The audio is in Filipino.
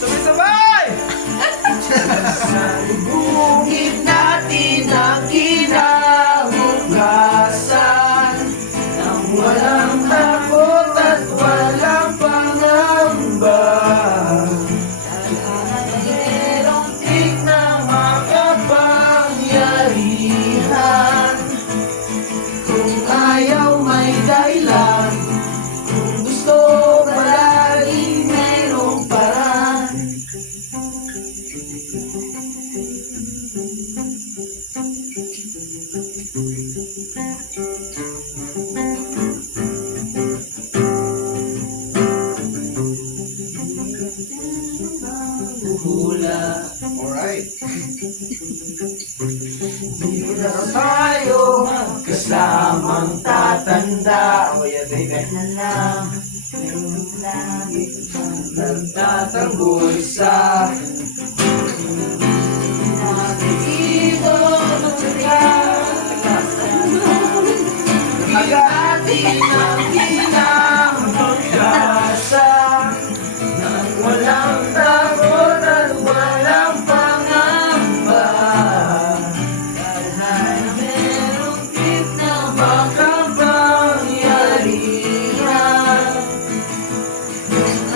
Sabay-sabay! Salubungin natin ang kinabukasan nang walang takot at walang pangamba. Merong tik na makapangyarihan. Kung ayaw may dahilan, kung gusto palaging merong paraan. Hula. Alright. Dito na tayo kasamang tatanda. O yan, baby. Na lang, meron lagi nagtatanggol sa nakikita ng Hagatin ang kinamagkasa nang walang takot at walang pangamba. Dahil merong tip na makapangyarihan. Kung